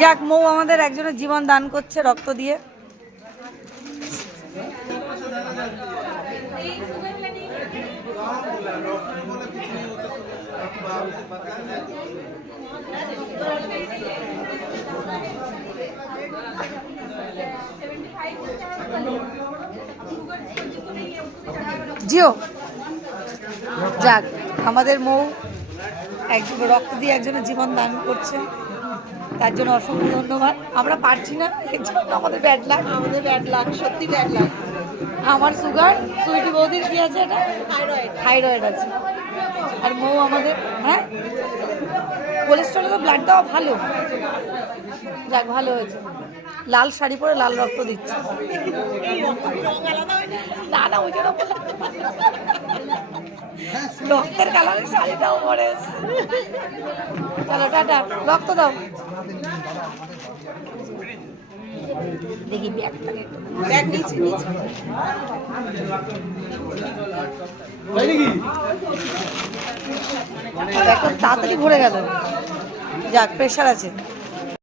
যাক, মৌ আমাদের একজনের জীবন দান করছে রক্ত দিয়ে। জিও, যাক আমাদের মৌ রক্ত দিয়ে একজনের জীবন দান করছে, তার জন্য অসংখ্য ধন্যবাদ। আমরা পারছি না, এর জন্য আমাদের ব্যাড লাক, সত্যি ব্যাড লাক। আমার সুগার, সুইটি বৌদির কি আছে, এটা থাইরয়েড আছে। আর মৌ আমাদের, হ্যাঁ কোলেস্ট্রল তো ব্লাড দেওয়া ভালো, যাক ভালো হয়েছে। লাল শাড়ি পরে লাল রক্ত দিচ্ছে, না না ওই জন্য রক্তের কালারের শাড়িটাও পরে। চলো টাটা, রক্ত দাও। দেখি ব্যাগ নিচে তাড়াতাড়ি ভরে গেল। যাক, প্রেশার আছে।